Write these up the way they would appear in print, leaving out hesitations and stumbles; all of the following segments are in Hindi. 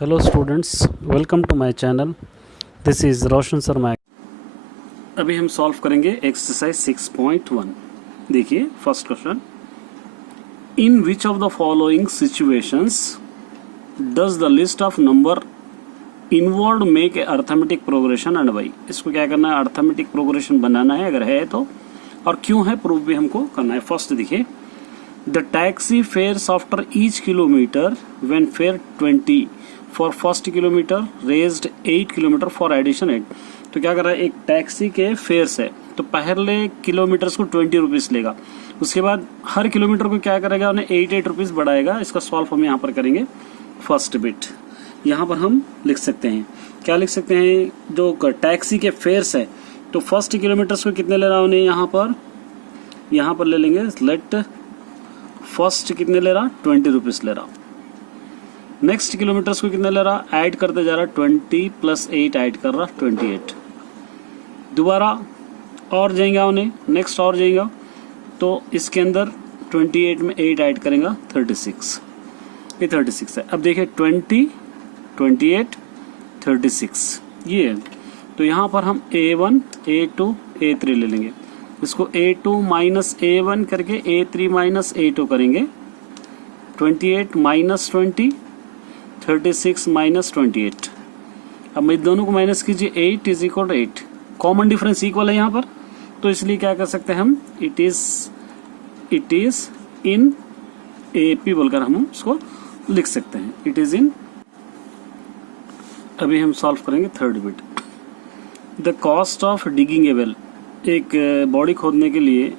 Hello students, welcome to my channel. This is Roshan Sharma. अभी हम सॉल्व करेंगे एक्सरसाइज 6.1. देखिए first question, in which of the following situations does the list of number involved make a arithmetic progression and why. इसको क्या करना है, अर्थमेटिक प्रोग्रेशन बनाना है, अगर है तो, और क्यों है प्रूफ भी हमको करना है. फर्स्ट देखिए, the taxi fares after each kilometre when fare 20 for first kilometre raised 8 kilometre for addition 8. तो क्या कर रहा है, एक टैक्सी के फेयर्स है तो पहले किलोमीटर्स को 20 रुपीज़ लेगा, उसके बाद हर किलोमीटर को क्या करेगा, उन्हें 8 रुपीज़ बढ़ाएगा. इसका सॉल्व हम यहाँ पर करेंगे. फर्स्ट बिट यहाँ पर हम लिख सकते हैं, क्या लिख सकते हैं, जो टैक्सी के फेयर्स है तो फर्स्ट किलोमीटर्स को कितने ले रहा उन्हें, यहाँ पर ले लेंगे. लेट फर्स्ट कितने ले रहा, 20 रुपीज़ ले रहा. नेक्स्ट किलोमीटर्स को कितने ले रहा, ऐड करते जा रहा, 20 + 8 ऐड कर रहा 28. दोबारा और जाएंगे उन्हें, नेक्स्ट और जाएगा तो इसके अंदर 28 में 8 ऐड करेगा 36. ये 36 है. अब देखिए 20, 28, 36 ये है. तो यहाँ पर हम A1, A2, A3 ले लेंगे. इसको A2 - A1 करके A3 - A2 करेंगे. 28 - 20, 36 - 28. अब इन दोनों को माइनस कीजिए, 8 = 8. कॉमन डिफरेंस इक्वल है यहाँ पर, तो इसलिए क्या कर सकते हैं हम, इट इज इन AP बोलकर हम उसको लिख सकते हैं. It is in. अभी हम सॉल्व करेंगे third bit. The cost of digging a well. एक बॉडी खोदने के लिए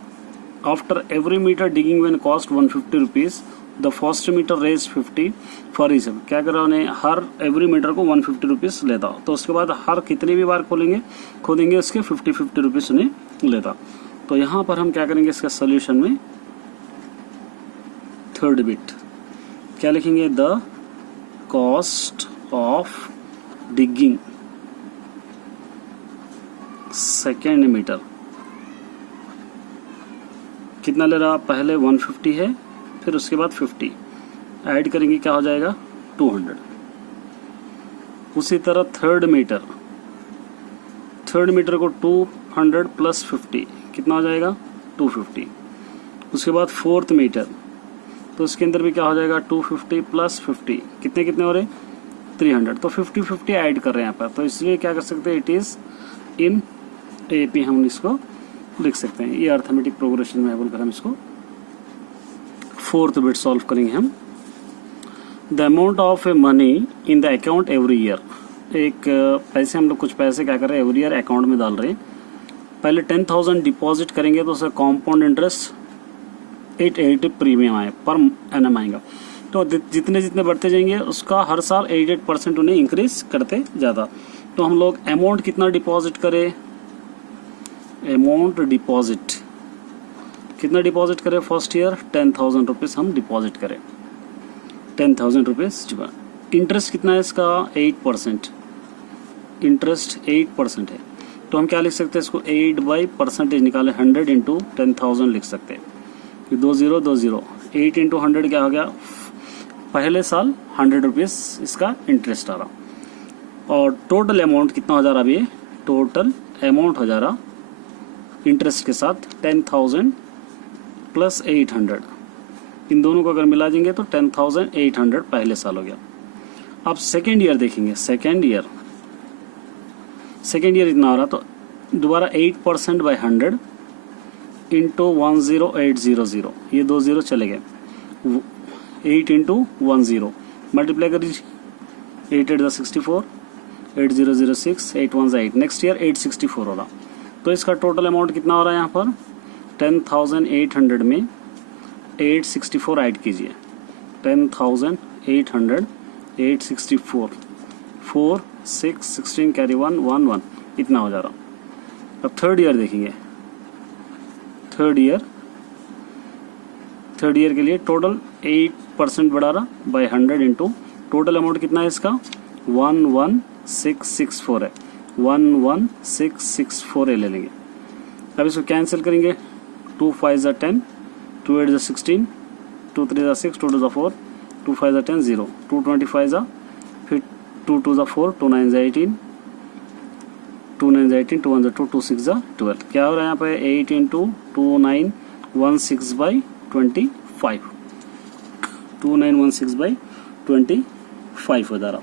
after every metre digging when cost 150 rupees, the first metre raise 50 for each. क्या कर रहा उन्हें, हर एवरी मीटर को 150 रुपीज़ लेता, तो उसके बाद हर कितनी भी बार खोदेंगे उसके 50 रुपीज़ उन्हें लेता. तो यहाँ पर हम क्या करेंगे, इसका सोल्यूशन में थर्ड बिट क्या लिखेंगे, the cost of digging second metre कितना ले रहा, पहले 150 है, फिर उसके बाद 50 ऐड करेंगे, क्या हो जाएगा 200. उसी तरह थर्ड मीटर को 200 + 50 कितना हो जाएगा 250. उसके बाद फोर्थ मीटर, तो उसके अंदर भी क्या हो जाएगा 250 + 50 कितने हो रहे 300. तो 50 ऐड कर रहे हैं यहाँ पर, तो इसलिए क्या कर सकते हैं, इट इज़ इन AP हम इसको लिख सकते हैं. ये अर्थमेटिक प्रोग्रेशन में है बोलकर हम इसको फोर्थ बिट सॉल्व करेंगे हम. The amount of a money in the account every year. एक पैसे, हम लोग कुछ पैसे क्या कर रहे हैं, एवरी ईयर अकाउंट में डाल रहे हैं. पहले 10,000 डिपॉजिट करेंगे तो उसका कॉम्पाउंड इंटरेस्ट 880 प्रीमियम आए पर एनम आएगा. तो जितने बढ़ते जाएंगे उसका हर साल 88% उन्हें इंक्रीज करते जाता. तो हम लोग अमाउंट कितना डिपॉजिट करें, अमाउंट डिपॉजिट कितना डिपॉजिट करें, फर्स्ट ईयर 10,000 रुपीज़ हम डिपॉजिट करें, 10,000 रुपीज़. इंटरेस्ट कितना है इसका, 8%. इंटरेस्ट 8% है, तो हम क्या लिख सकते हैं इसको, 8/% निकाले, 100 × 10,000 लिख सकते हैं. 20, 8 × 100 क्या हो गया, पहले साल 100 रुपीज़ इसका इंटरेस्ट आ रहा. और टोटल अमाउंट कितना हो जा रहा, अभी टोटल अमाउंट हो जा रहा इंटरेस्ट के साथ 10,000 + 800. इन दोनों को अगर मिला देंगे तो 10,800 पहले साल हो गया. अब सेकेंड ईयर देखेंगे, सेकेंड ईयर इतना हो रहा, तो दोबारा 8% / 100 × 10800, ये 2 0 चले गए, 8 × 10 मल्टीप्लाई कर दीजिए, 8 8 64, 8006, 8 1 8. नेक्स्ट ईयर 864 हो रहा. तो इसका टोटल अमाउंट कितना हो रहा है यहाँ पर, 10,800 में 864 ऐड कीजिए, 10,800 864, 4 6 16 कैरी 1 1 1 इतना हो जा रहा. अब थर्ड ईयर देखेंगे. थर्ड ईयर के लिए टोटल 8% बढ़ा रहा बाय 100 इंटू टोटल अमाउंट कितना है इसका, 11664 है, 11664 ले लेंगे. अब इसको कैंसिल करेंगे, 2 5 = 10, 2 8 = 16, 2 3 = 6, 2 2 = 4, 2 5 = 10, 0, 2 25 फिर 2 2 4, 2 9 18, 2 9 18, 2 1 2, 2 6 12। क्या हो रहा है यहाँ पे 8 इंटू 2 9 1 6 बाई 25, 2 9 1 6 बाई 25 हो जा रहा।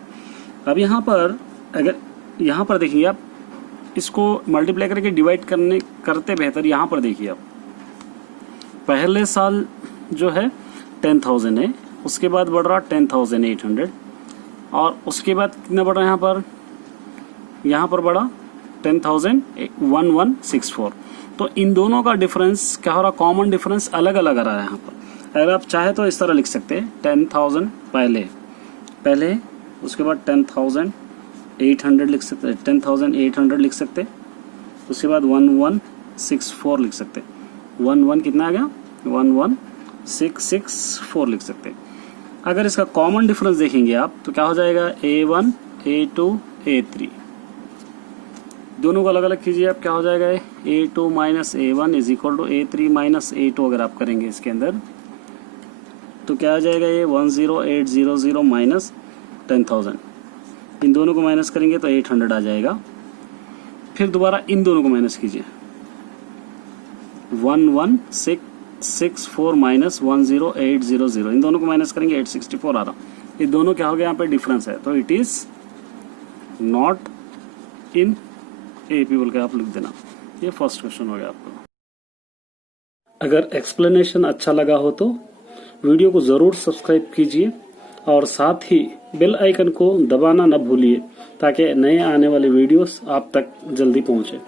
अब यहाँ पर अगर यहाँ पर देखिए आप इसको मल्टीप्लाई करके डिवाइड करते बेहतर यहाँ पर देखिए आप पहले साल जो है 10,000 है, उसके बाद बढ़ रहा 10,800 और उसके बाद कितना बढ़ रहा है यहाँ पर बढ़ा 10,1164। तो इन दोनों का डिफरेंस क्या हो रहा, कॉमन डिफरेंस अलग अलग आ रहा है यहाँ पर। अगर आप चाहे तो इस तरह लिख सकते हैं 10,000 पहले उसके बाद 10,800 लिख सकते, 10,800 लिख सकते, उसके बाद 1164 लिख सकते, 11 कितना आ गया 11664 लिख सकते। अगर इसका कॉमन डिफरेंस देखेंगे आप तो क्या हो जाएगा A1 A2 A3, दोनों को अलग अलग कीजिए आप, क्या हो जाएगा A2 minus A1 is equal to A3 minus A2। अगर आप करेंगे इसके अंदर तो क्या आ जाएगा ये 10800 माइनस 10,000, इन दोनों को माइनस करेंगे तो 800 आ जाएगा। फिर दोबारा इन दोनों को माइनस कीजिए 11664 माइनस 10800, इन दोनों को माइनस करेंगे 864 आ रहा। ये दोनों क्या हो गया यहाँ पे डिफरेंस है, तो it is not in AP बोल के आप लिख देना। ये फर्स्ट क्वेश्चन हो गया आपका। अगर एक्सप्लेनेशन अच्छा लगा हो तो वीडियो को जरूर सब्सक्राइब कीजिए और साथ ही बेल आइकन को दबाना न भूलिए ताकि नए आने वाले वीडियोस आप तक जल्दी पहुंचे।